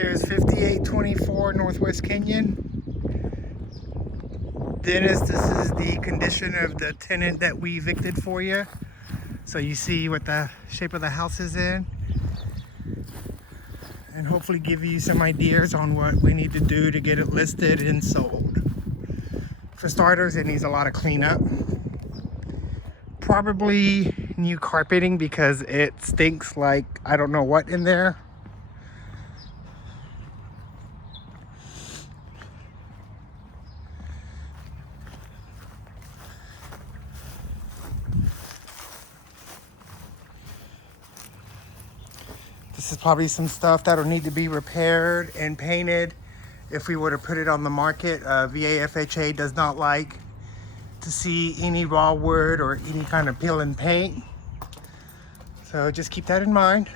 Here's 5824 Northwest Kinyon. Dennis, this is the condition of the tenant that we evicted for you. So you see what the shape of the house is in. And hopefully give you some ideas on what we need to do to get it listed and sold. For starters, it needs a lot of cleanup. Probably new carpeting because it stinks like I don't know what in there. This is probably some stuff that'll need to be repaired and painted if we were to put it on the market. VAFHA does not like to see any raw wood or any kind of peel and paint. So just keep that in mind.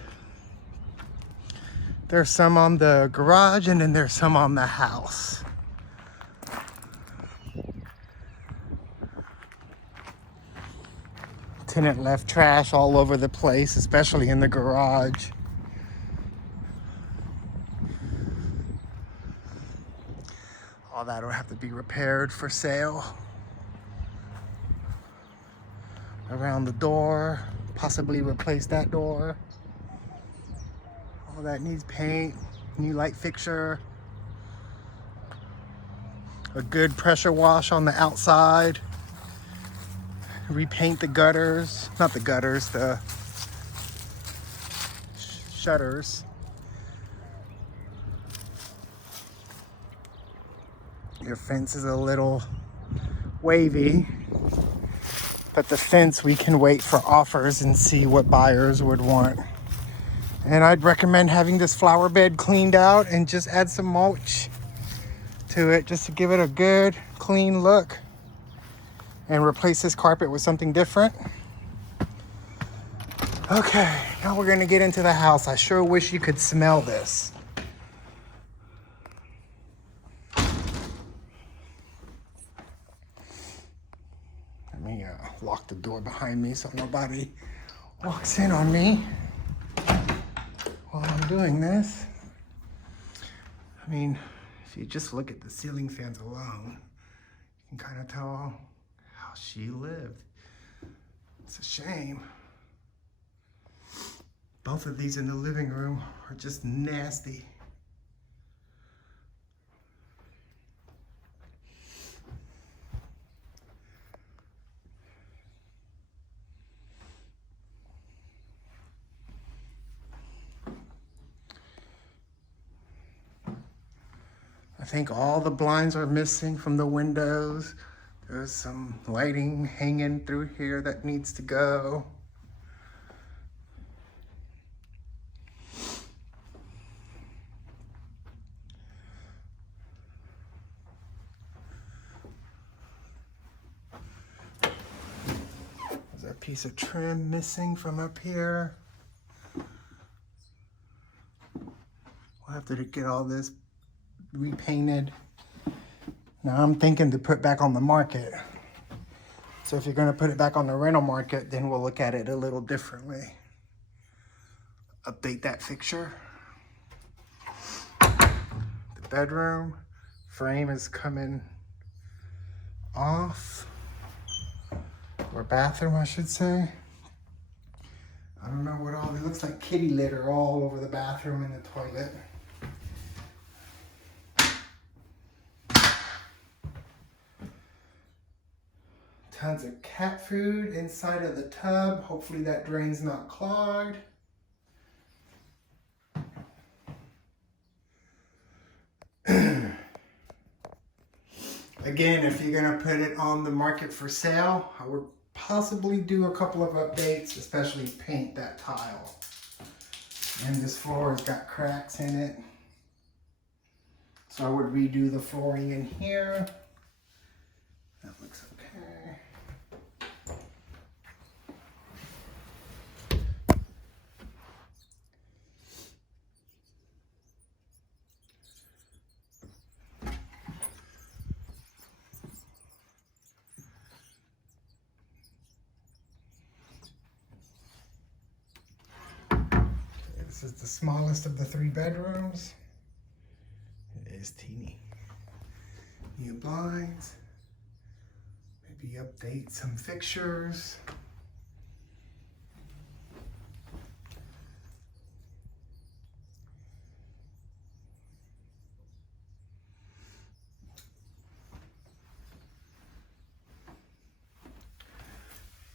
There's some on the garage and then there's some on the house. Tenant left trash all over the place, especially in the garage. All that will have to be repaired for sale. Around the door, possibly replace that door. All that needs paint, new light fixture, a good pressure wash on the outside, repaint the gutters, not the gutters, the shutters. Your fence is a little wavy, but the fence we can wait for offers and see what buyers would want. And I'd recommend having this flower bed cleaned out and just add some mulch to it just to give it a good clean look and replace this carpet with something different. Okay, now we're gonna get into the house. I sure wish you could smell this. Let me lock the door behind me so nobody walks in on me while I'm doing this. I mean, if you just look at the ceiling fans alone, you can kind of tell how she lived. It's a shame. Both of these in the living room are just nasty. I think all the blinds are missing from the windows. There's some lighting hanging through here that needs to go. There's a piece of trim missing from up here. We'll have to get all this repainted. Now I'm thinking to put back on the market. So if you're going to put it back on the rental market, then we'll look at it a little differently. Update that fixture. The bedroom frame is coming off, or bathroom I should say. I don't know what all, it looks like kitty litter all over the bathroom and the toilet. Tons of cat food inside of the tub. Hopefully that drain's not clogged. Again, if you're gonna put it on the market for sale, I would possibly do a couple of updates, especially paint that tile. And this floor has got cracks in it. So I would redo the flooring in here. That looks okay. This is the smallest of the 3 bedrooms. is teeny. New blinds. Maybe update some fixtures.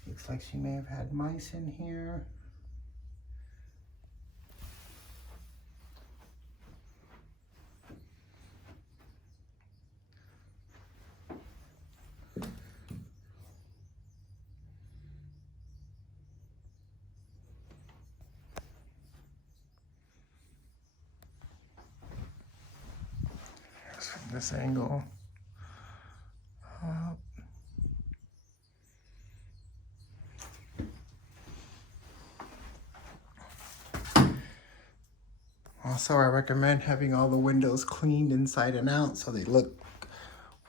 Looks like she may have had mice in here. Here's from this angle. Also, I recommend having all the windows cleaned inside and out so they look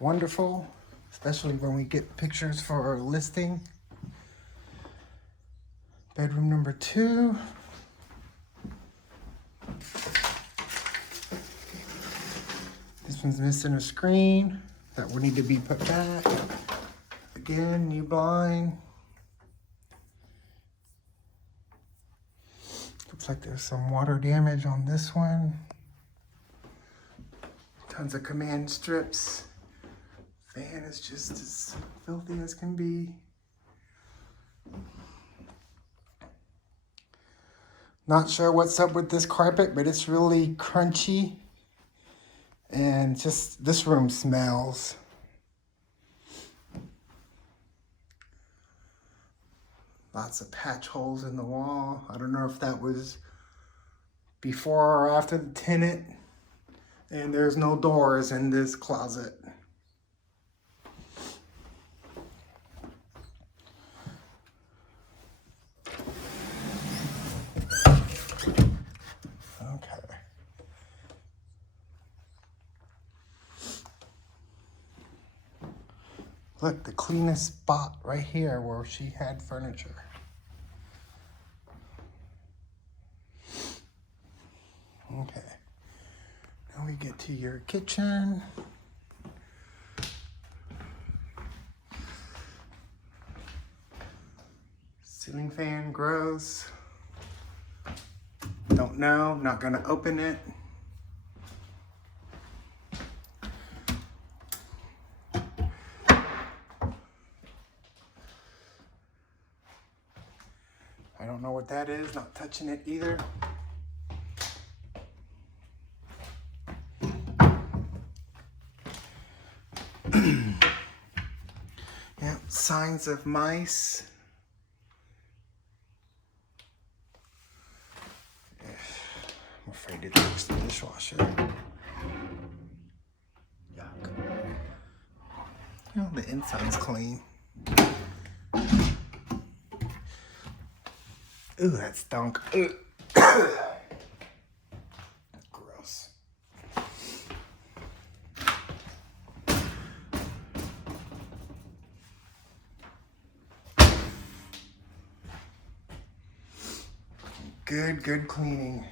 wonderful, especially when we get pictures for our listing. Bedroom number 2. This one's missing a screen that will need to be put back. Again, new blind. Looks like there's some water damage on this one. Tons of command strips. Fan is just as filthy as can be. Not sure what's up with this carpet, but it's really crunchy. And just, this room smells. Lots of patch holes in the wall. I don't know if that was before or after the tenant. And there's no doors in this closet. Okay. Look, the cleanest spot right here where she had furniture. Okay. Now we get to your kitchen. Ceiling fan, gross. Don't know, not gonna open it. I don't know what that is, not touching it either. Yeah, signs of mice. I'm afraid to touch the dishwasher. Yuck. Oh, the inside's clean. Ooh, that stunk. Ooh. Gross. Good cleaning.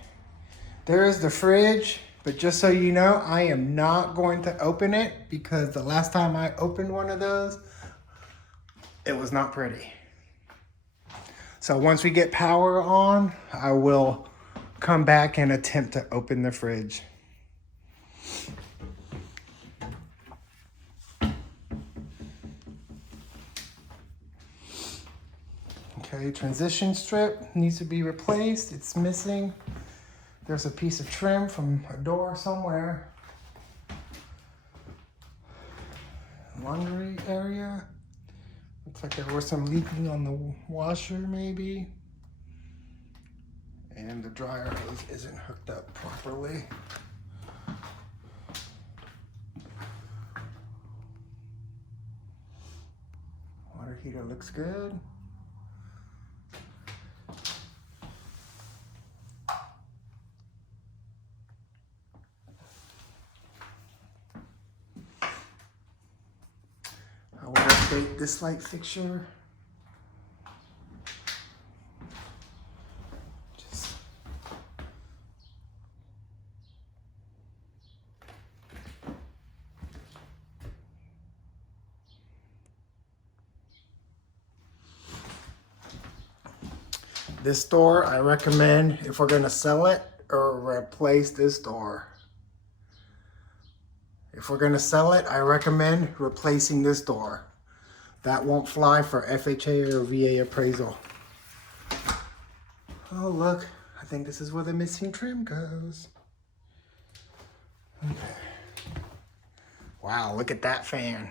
There is the fridge, but just so you know, I am not going to open it because the last time I opened one of those, it was not pretty. So once we get power on, I will come back and attempt to open the fridge. Okay, transition strip needs to be replaced. It's missing. There's a piece of trim from a door somewhere. Laundry area. Looks like there was some leaking on the washer maybe. And the dryer hose isn't hooked up properly. Water heater looks good. I will update this light fixture. This door, I recommend if we're gonna sell it or replace this door. If we're gonna sell it, I recommend replacing this door. That won't fly for FHA or VA appraisal. Oh look, I think this is where the missing trim goes. Okay. Wow, look at that fan.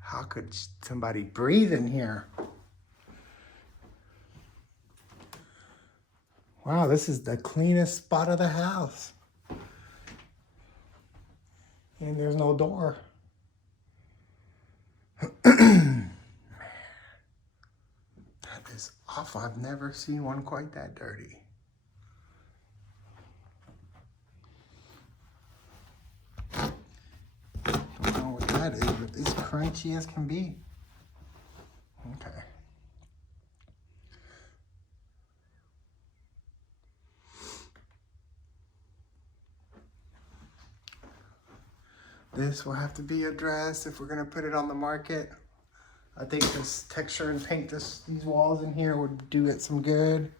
How could somebody breathe in here? Wow, this is the cleanest spot of the house. And there's no door. Man, that is awful. I've never seen one quite that dirty. Don't know what that is, but it's crunchy as can be. Okay. This will have to be addressed if we're gonna put it on the market. I think this texture and paint these walls in here would do it some good.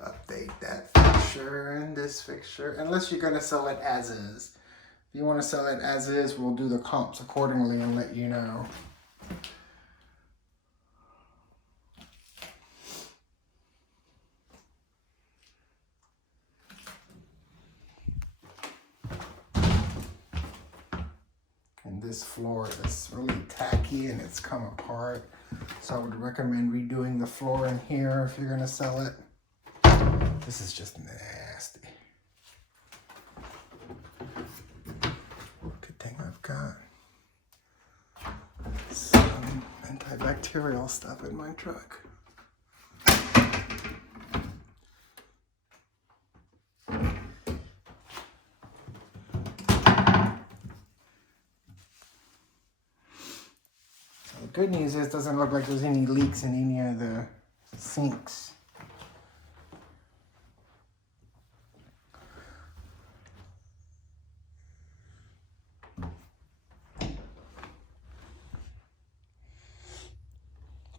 Update that fixture and this fixture, unless you're gonna sell it as is. If you wanna sell it as is, we'll do the comps accordingly and let you know. This floor is really tacky and it's come apart, so I would recommend redoing the floor in here if you're gonna sell it. This is just nasty. Good thing I've got some antibacterial stuff in my truck. Good news is it doesn't look like there's any leaks in any of the sinks.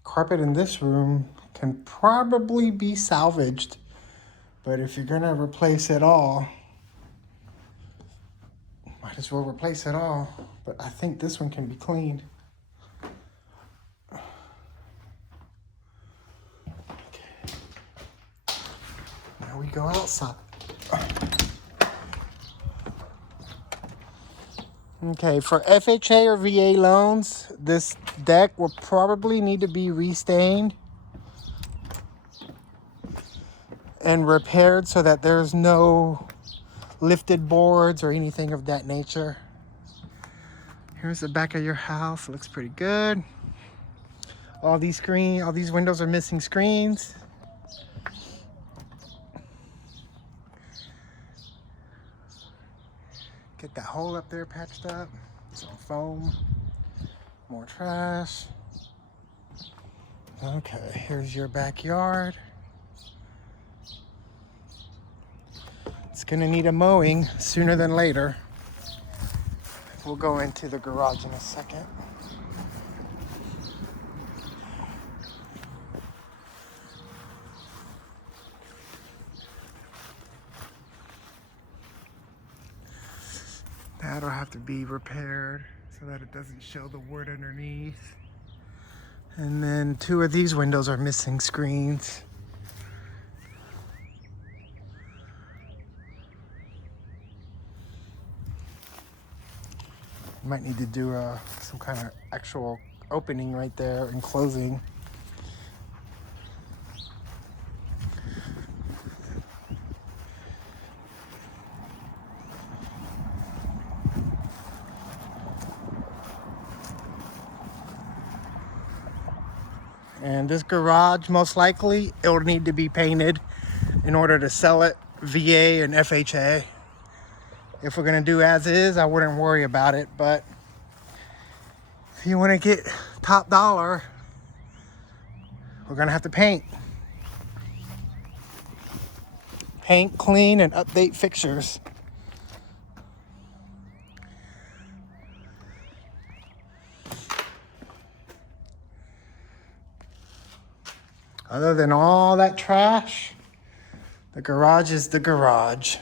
Carpet in this room can probably be salvaged, but if you're gonna replace it all, might as well replace it all. But I think this one can be cleaned. We go outside. Okay, for FHA or VA loans, this deck will probably need to be restained and repaired so that there's no lifted boards or anything of that nature. Here's the back of your house. It looks pretty good. All these windows are missing screens. Get that hole up there patched up. Some foam. More trash. Okay, here's your backyard. It's gonna need a mowing sooner than later. We'll go into the garage in a second. That'll have to be repaired so that it doesn't show the wood underneath. And then 2 of these windows are missing screens. Might need to do some kind of actual opening right there and closing. And this garage, most likely, it'll need to be painted in order to sell it VA and FHA. If we're gonna do as is, I wouldn't worry about it, but if you wanna get top dollar, we're gonna have to paint. paint, clean, and update fixtures. Other than all that trash, the garage is the garage.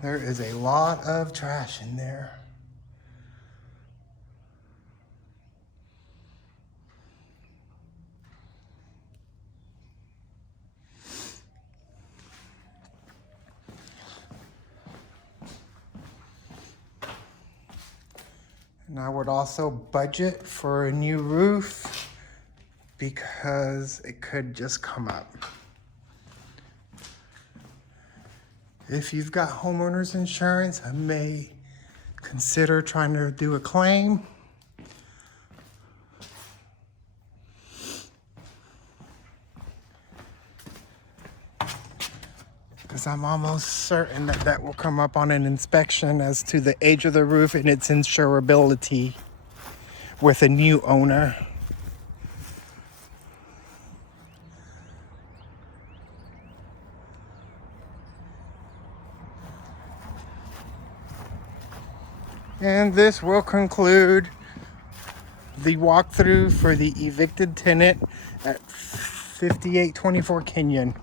There is a lot of trash in there. And I would also budget for a new roof because it could just come up. If you've got homeowners insurance, I may consider trying to do a claim. Because I'm almost certain that that will come up on an inspection as to the age of the roof and its insurability with a new owner. And this will conclude the walkthrough for the evicted tenant at 5824 Kinyon.